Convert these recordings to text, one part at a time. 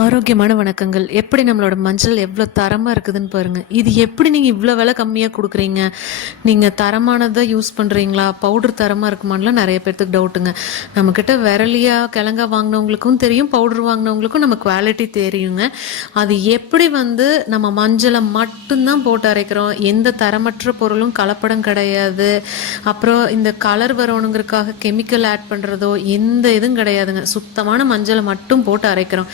ஆரோக்கியமான வணக்கங்கள். எப்படி நம்மளோட மஞ்சள் எவ்வளோ தரமாக இருக்குதுன்னு பாருங்கள். இது எப்படி நீங்கள் இவ்வளோ விலை கம்மியாக கொடுக்குறீங்க? நீங்கள் தரமானதை யூஸ் பண்ணுறீங்களா? பவுட்ரு தரமாக இருக்குமான்லாம் நிறைய பேர்த்துக்கு டவுட்டுங்க. நம்மக்கிட்ட விரலியா கிழங்கா வாங்கினவங்களுக்கும் தெரியும், பவுட்ரு வாங்கினவங்களுக்கும் நம்ம குவாலிட்டி தெரியுங்க. அது எப்படி நம்ம மஞ்சளை மட்டும்தான் போட்டு அரைக்கிறோம், எந்த தரமற்ற பொருளும் கலப்படம் கிடையாது. அப்புறம் இந்த கலர் வரணுங்கிறதுக்காக கெமிக்கல் ஆட் பண்ணுறதோ எந்த இதுவும் கிடையாதுங்க. சுத்தமான மஞ்சளை மட்டும் போட்டு அரைக்கிறோம்.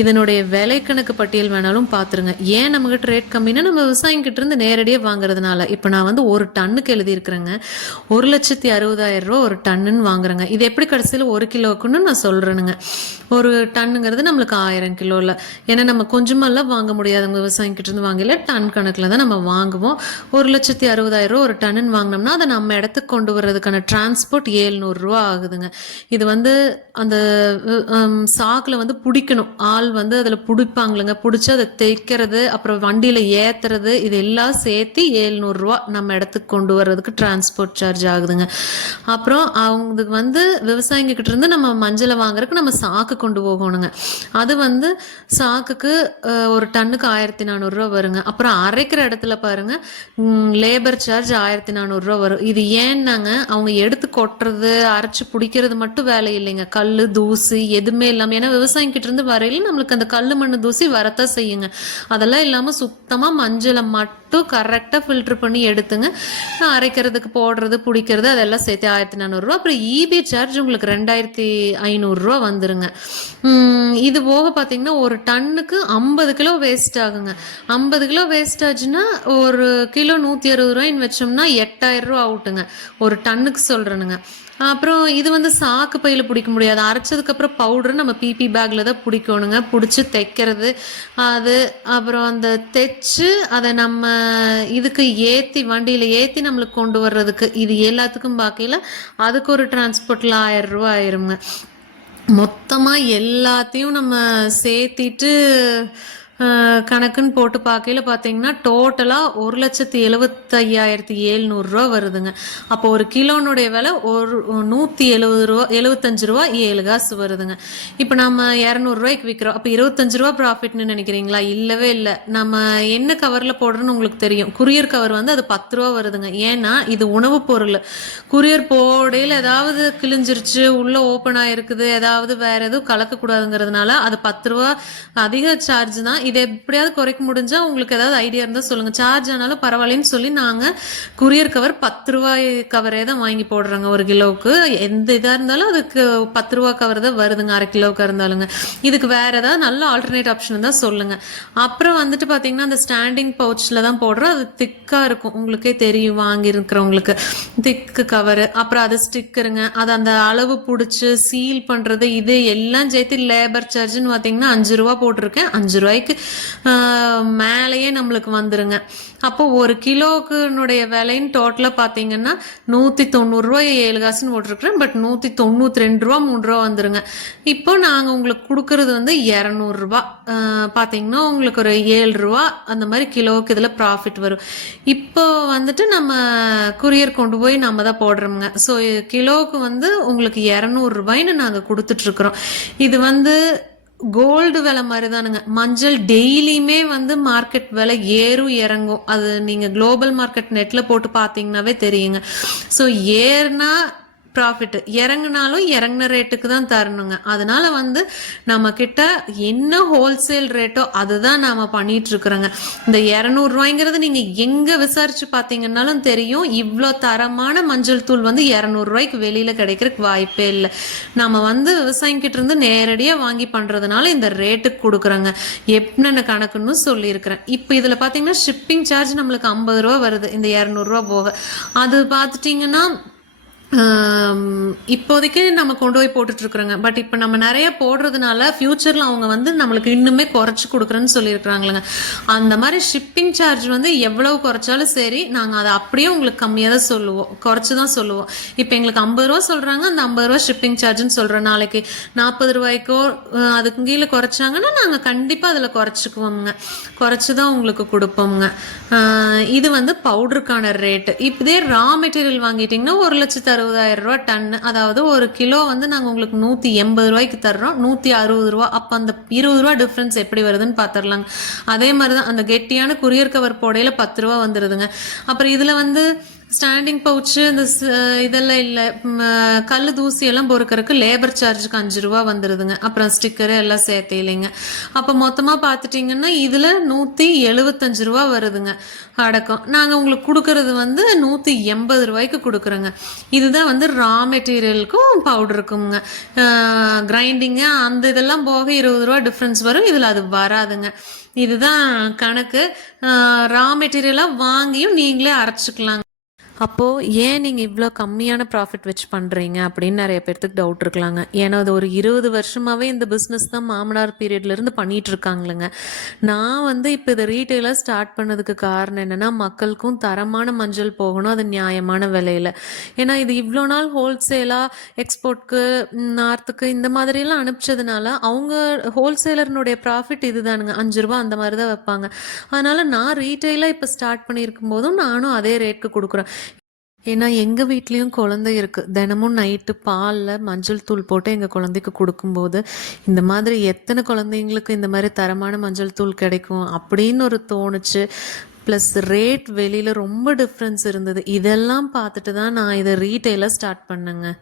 இதனுடைய விலை கணக்கு பட்டியல் வேணாலும் பார்த்துருங்க. ஏன் நம்மகிட்ட ரேட் கம்மின்னா நம்ம விவசாயிகிட்ட இருந்து நேரடியாக வாங்குறதுனால. இப்போ நான் ஒரு டன்னுக்கு எழுதியிருக்கிறேங்க, 1,60,000 ஒரு டன்னுன்னு வாங்குறேங்க. இது எப்படி கடைசியில் 1 கிலோக்குன்னு நான் சொல்கிறேனுங்க. ஒரு டன்னுங்கிறது நம்மளுக்கு 1000 கிலோவில். ஏன்னா நம்ம கொஞ்சமெல்லாம் வாங்க முடியாதுங்க, விவசாயிகிட்ட இருந்து வாங்கல, டன் கணக்கில் தான் நம்ம வாங்குவோம். 1,60,000 ஒரு டன்னுன்னு வாங்கினோம்னா அதை நம்ம இடத்துக்கு கொண்டு வர்றதுக்கான டிரான்ஸ்போர்ட் 700 ஆகுதுங்க. இது அந்த சாக்கில் பிடிக்கணும், ஆள் அதில் பிடிப்பாங்களுங்க. பிடிச்சி அதை தைக்கிறது, அப்புறம் வண்டியில் ஏற்றுறது, இது எல்லாம் சேர்த்து 700 நம்ம இடத்துக்கு கொண்டு வர்றதுக்கு டிரான்ஸ்போர்ட் சார்ஜ் ஆகுதுங்க. அப்புறம் அவங்களுக்கு விவசாயிங்கிட்ட இருந்து நம்ம மஞ்சளை வாங்குறதுக்கு நம்ம சாக்கு கொண்டு போகணுங்க. அது சாக்குக்கு ஒரு டன்னுக்கு 1,400 வருங்க. அப்புறம் அரைக்கிற இடத்துல பாருங்க, லேபர் சார்ஜ் 1,400 வரும். இது ஏன்னாங்க, அவங்க எடுத்து கொட்டுறது அரைச்சி பிடிக்கிறது மட்டும் வேலை இல்லைங்க, கல் தூசி எதுவுமே இல்லாமல். ஏன்னா விவசாயிங்கிட்ட இருந்து வரையில நம்மளுக்கு அந்த கல் மண்ணு தூசி வரத்தான் செய்யுங்க. அதெல்லாம் இல்லாமல் சுத்தமாக மஞ்சளை மட்டும் கரெக்டாக ஃபில்டர் பண்ணி எடுத்துங்க. அரைக்கிறதுக்கு போடுறது பிடிக்கிறது அதெல்லாம் சேர்த்து 1,400. அப்புறம் இபி சார்ஜ் உங்களுக்கு 2,500 வந்துருங்க. இது போக பார்த்தீங்கன்னா ஒரு டன்னுக்கு 50 கிலோ வேஸ்ட் ஆகுங்க. 50 கிலோ வேஸ்ட் ஆச்சுன்னா ஒரு கிலோ 160 வச்சோம்னா 8,000 அவுட்டுங்க, ஒரு டன்னுக்கு சொல்கிறேனுங்க. அப்புறம் இது சாக்கு பையில் பிடிக்க முடியாது. அரைச்சதுக்கப்புறம் பவுடரு நம்ம பிபி பேக்கில் தான் பிடிக்கணுங்க. பிடிச்சி தைக்கிறது அது, அப்புறம் அந்த தைச்சு அதை நம்ம இதுக்கு ஏற்றி வண்டியில் ஏற்றி நம்மளுக்கு கொண்டு வர்றதுக்கு, இது எல்லாத்துக்கும் பார்க்கையில் அதுக்கு ஒரு டிரான்ஸ்போர்ட்டில் 1,000 ஆயிருங்க. மொத்தமாக எல்லாத்தையும் நம்ம சேர்த்திட்டு கணக்குன்னு போட்டு பார்க்கையில் பார்த்தீங்கன்னா டோட்டலாக 1,75,700 வருதுங்க. அப்போ ஒரு கிலோனுடைய விலை ஒரு 175 7 காசு வருதுங்க. இப்போ நம்ம 200 விற்கிறோம், அப்போ 25 ப்ராஃபிட்னு நினைக்கிறீங்களா? இல்லவே இல்லை. நம்ம என்ன கவரில் போடுறோன்னு உங்களுக்கு தெரியும். குரியர் கவர் அது 10 வருதுங்க. ஏன்னா இது உணவுப் பொருள். குரியர் போடையில் ஏதாவது கிழிஞ்சிருச்சு, உள்ளே ஓப்பன் ஆகிருக்குது, ஏதாவது வேறு எதுவும் கலக்கக்கூடாதுங்கிறதுனால அது 10 அதிக சார்ஜ் தான். இதை எப்படியாவது குறைக்க முடிஞ்சா உங்களுக்கு ஏதாவது ஐடியா இருந்தால் சொல்லுங்கள். சார்ஜ் ஆனாலும் பரவாயில்லன்னு சொல்லி நாங்கள் குரியர் கவர் 10 கவரே தான் வாங்கி போடுறோங்க. ஒரு கிலோவுக்கு எந்த இதாக இருந்தாலும் அதுக்கு 10 கவர் தான் வருதுங்க, அரை கிலோவுக்கு இருந்தாலுங்க. இதுக்கு வேற ஏதாவது நல்ல ஆல்டர்னேட் ஆப்ஷன் தான் சொல்லுங்கள். அப்புறம் பார்த்தீங்கன்னா அந்த ஸ்டாண்டிங் பவுச்சில் தான் போடுறோம். அது திக்காக இருக்கும், உங்களுக்கே தெரியும் வாங்கியிருக்கிறவங்களுக்கு. திக்கு கவரு, அப்புறம் அது ஸ்டிக்கருங்க, அது அந்த அளவு பிடிச்சி சீல் பண்ணுறது, இது எல்லாம் சேர்த்து லேபர் சார்ஜுன்னு பார்த்தீங்கன்னா 5 போட்டிருக்கேன். 5 மேலேயே நம்மளுக்கு வந்துருங்க. அப்போ ஒரு கிலோக்குனுடைய விலைன்னு டோட்டலாக பார்த்தீங்கன்னா 190 7 காசுன்னு போட்டிருக்கிறேன். பட் 192 3 வந்துருங்க. இப்போ நாங்கள் உங்களுக்கு கொடுக்கறது 200 பார்த்தீங்கன்னா உங்களுக்கு ஒரு 7 அந்த மாதிரி கிலோவுக்கு இதில் ப்ராஃபிட் வரும். இப்போ நம்ம குரியர் கொண்டு போய் நம்ம தான் போடுறோமுங்க. ஸோ கிலோவுக்கு உங்களுக்கு 200 நாங்கள் கொடுத்துட்ருக்குறோம். இது கோல்டு விலை மாதிரி தானுங்க. மஞ்சள் டெய்லியுமே மார்க்கெட் விலை ஏறும் இறங்கும். அது நீங்கள் குளோபல் மார்க்கெட் நெட்டில் போட்டு பார்த்தீங்கன்னாவே தெரியுங்க. ஸோ ஏறுனா ப்ராஃபிட், இறங்குனாலும் இறங்கின ரேட்டுக்கு தான் தரணுங்க. அதனால நம்ம கிட்ட என்ன ஹோல்சேல் ரேட்டோ அதுதான் நாம பண்ணிட்டு இருக்கிறோங்க. இந்த 200 நீங்க எங்க விசாரிச்சு பார்த்தீங்கன்னாலும் தெரியும். இவ்வளோ தரமான மஞ்சள் தூள் 200 வெளியில கிடைக்கிறதுக்கு வாய்ப்பே இல்லை. நம்ம விவசாயிகிட்ட இருந்து நேரடியாக வாங்கி பண்றதுனால இந்த ரேட்டுக்கு கொடுக்குறோங்க. என்னென்ன கணக்குன்னு சொல்லியிருக்கிறேன். இப்போ இதுல பார்த்தீங்கன்னா ஷிப்பிங் சார்ஜ் நம்மளுக்கு 50 வருது, இந்த 200 போக. அது பார்த்துட்டிங்கன்னா இப்போதைக்கு நம்ம கொண்டு போய் போட்டுட்ருக்குறோங்க. பட் இப்போ நம்ம நிறைய போடுறதுனால ஃபியூச்சரில் அவங்க நம்மளுக்கு இன்னுமே குறைச்சி கொடுக்குறேன்னு சொல்லியிருக்கிறாங்களேங்க. அந்த மாதிரி ஷிப்பிங் சார்ஜ் எவ்வளவு குறைச்சாலும் சரி, நாங்கள் அதை அப்படியே உங்களுக்கு கம்மியாக தான் சொல்லுவோம், குறைச்சி தான் சொல்லுவோம். இப்போ எங்களுக்கு 50 சொல்கிறாங்க, அந்த 50 ஷிப்பிங் சார்ஜுன்னு சொல்கிறோம். நாளைக்கு 40 அதுக்கு கீழே குறைச்சாங்கன்னா நாங்கள் கண்டிப்பாக அதில் குறைச்சிக்குவோங்க, குறைச்சி தான் உங்களுக்கு கொடுப்போங்க. இது பவுடருக்கான ரேட்டு. இப்போதே ரா மெட்டீரியல் வாங்கிட்டிங்கன்னா 1,60,000 160,000 ரூபா டன்னு. அதாவது ஒரு கிலோ வந்து நாங்கள் உங்களுக்கு 180 ரூபாய்க்கு தர்றோம், 160 ரூபா. அப்போ அந்த 20 ரூபா டிஃப்ரென்ஸ் எப்படி வருதுன்னு பார்த்துடலாங்க. அதே மாதிரி தான் அந்த கெட்டியான குரியர் கவர் போடையில் 10 ரூபா வந்துடுதுங்க. அப்புறம் இதில் வந்து ஸ்டாண்டிங் பவுச்சு இந்த இதெல்லாம் இல்லை, கல் தூசி எல்லாம் பொறுக்கிறதுக்கு லேபர் சார்ஜுக்கு 5 ரூபா வந்துடுதுங்க. அப்புறம் ஸ்டிக்கரு எல்லாம் சேர்த்து இல்லைங்க. அப்போ மொத்தமாக பார்த்துட்டிங்கன்னா இதில் 175 ரூபா வருதுங்க அடக்கம். நாங்கள் உங்களுக்கு கொடுக்கறது வந்து 180 ரூபாய்க்கு கொடுக்குறோங்க. இதுதான் வந்து ரா மெட்டீரியலுக்கும் பவுடருக்குங்க. கிரைண்டிங்கு அந்த இதெல்லாம் போக 20 ரூபா டிஃப்ரென்ஸ் வரும். இதில் அது வராதுங்க. இதுதான் கணக்கு. ரா மெட்டீரியலாக வாங்கியும் நீங்களே அரைச்சிக்கலாங்க. அப்போது ஏன் நீங்கள் இவ்வளோ கம்மியான ப்ராஃபிட் வச்சு பண்ணுறீங்க அப்படின்னு நிறைய பேர்த்துக்கு டவுட் இருக்கலாங்க. ஏன்னா அது ஒரு 20 வருஷமாகவே இந்த பிஸ்னஸ் தான் மாமனார் பீரியட்லேருந்து பண்ணிகிட்டு இருக்காங்களுங்க. நான் வந்து இப்போ இதை ரீட்டெயிலாக ஸ்டார்ட் பண்ணதுக்கு காரணம் என்னென்னா, மக்களுக்கும் தரமான மஞ்சள் போகணும், அது நியாயமான விலையில். ஏன்னா இது இவ்வளோ நாள் ஹோல்சேலாக எக்ஸ்போர்ட்க்கு நார்த்துக்கு இந்த மாதிரியெல்லாம் அனுப்பிச்சதுனால அவங்க ஹோல்சேலர்னுடைய ப்ராஃபிட் இது தானுங்க, 5 ரூபா அந்த மாதிரி தான் வைப்பாங்க. அதனால் நான் ரீட்டெயிலாக இப்போ ஸ்டார்ட் பண்ணியிருக்கும் போதும் நானும் அதே ரேட்டுக்கு கொடுக்குறேன். ஏன்னா எங்கள் வீட்லேயும் குழந்தை இருக்குது. தினமும் நைட்டு பாலில் மஞ்சள் தூள் போட்டு எங்கள் குழந்தைக்கு கொடுக்கும்போது இந்த மாதிரி எத்தனை குழந்தைங்களுக்கு இந்த மாதிரி தரமான மஞ்சள் தூள் கிடைக்கும் அப்படின்னு ஒரு தோணுச்சு. ப்ளஸ் ரேட் வெளியில் ரொம்ப டிஃப்ரென்ஸ் இருந்தது. இதெல்லாம் பார்த்துட்டு தான் நான் இதை ரீட்டெயிலாக ஸ்டார்ட் பண்ணேங்க.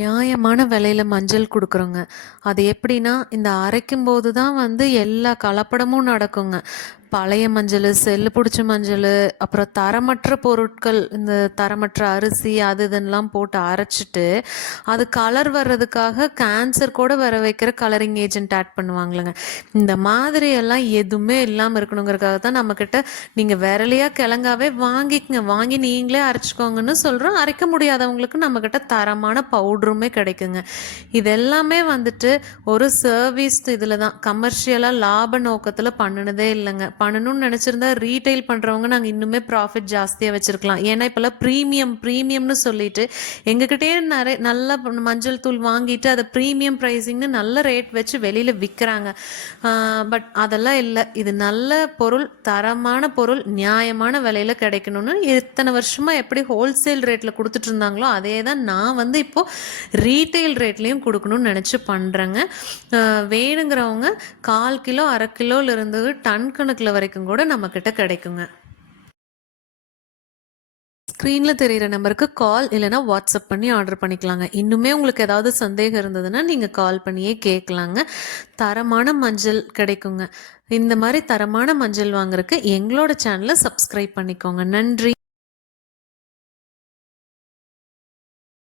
நியாயமான விலையில் மஞ்சள் கொடுக்குறோங்க. அது எப்படின்னா, இந்த அரைக்கும் போது தான் வந்து எல்லா கலப்படமும் நடக்குங்க. பழைய மஞ்சள், செல்லு பிடிச்ச மஞ்சள், அப்புறம் தரமற்ற பொருட்கள், இந்த தரமற்ற அரிசி அது இதெல்லாம் போட்டு அரைச்சிட்டு அது கலர் வர்றதுக்காக கேன்சர் கூட வர வைக்கிற கலரிங் ஏஜென்ட் ஆட் பண்ணுவாங்களேங்க. இந்த மாதிரி எல்லாம் எதுவுமே இல்லாமல் இருக்கணுங்கிறதுக்காக தான் நம்மக்கிட்ட நீங்கள் விரலியாக கிழங்காவே வாங்கிக்கங்க, வாங்கி நீங்களே அரைச்சிக்கோங்கன்னு சொல்கிறோம். அரைக்க முடியாதவங்களுக்கு நம்மக்கிட்ட தரமான பவுடருமே கிடைக்குங்க. இதெல்லாமே வந்துட்டு ஒரு சர்வீஸ் இதில் தான், கமர்ஷியலாக லாப நோக்கத்தில் பண்ணினதே இல்லைங்க. பண்ணணும்னு நினச்சிருந்தா ரீட்டைல் பண்ணுறவங்க நாங்கள் இன்னுமே ப்ராஃபிட் ஜாஸ்தியாக வச்சுருக்கலாம். ஏன்னா இப்போல்லாம் ப்ரீமியம்னு சொல்லிட்டு எங்ககிட்டயே நிறைய நல்ல மஞ்சள் தூள் வாங்கிட்டு அதை ப்ரீமியம் ப்ரைஸிங்னு நல்ல ரேட் வச்சு வெளியில் விற்கிறாங்க. பட் அதெல்லாம் இல்லை. இது நல்ல பொருள், தரமான பொருள், நியாயமான விலையில் கிடைக்கணும்னு இத்தனை வருஷமாக எப்படி ஹோல்சேல் ரேட்டில் கொடுத்துட்டு இருந்தாங்களோ அதே தான் நான் வந்து இப்போது ரீட்டைல் ரேட்லேயும் கொடுக்கணும்னு நினச்சி பண்ணுறேங்க. வேணுங்கிறவங்க 1/4 கிலோ 1/2 கிலோலேருந்து டன் கணக்கில் வரைக்கும் கூட நம்மக்கிட்ட கிடைக்குங்க. ஸ்க்ரீனில் தெரிகிற நம்பருக்கு கால் இல்லைனா வாட்ஸ்அப் பண்ணி ஆர்டர் பண்ணிக்கலாங்க. இன்னுமே உங்களுக்கு ஏதாவது சந்தேகம் இருந்ததுன்னா நீங்கள் கால் பண்ணியே கேட்கலாங்க. தரமான மஞ்சள் கிடைக்குங்க. இந்த மாதிரி தரமான மஞ்சள் வாங்குறதுக்கு எங்களோட சேனலை சப்ஸ்கிரைப் பண்ணிக்கோங்க. நன்றி.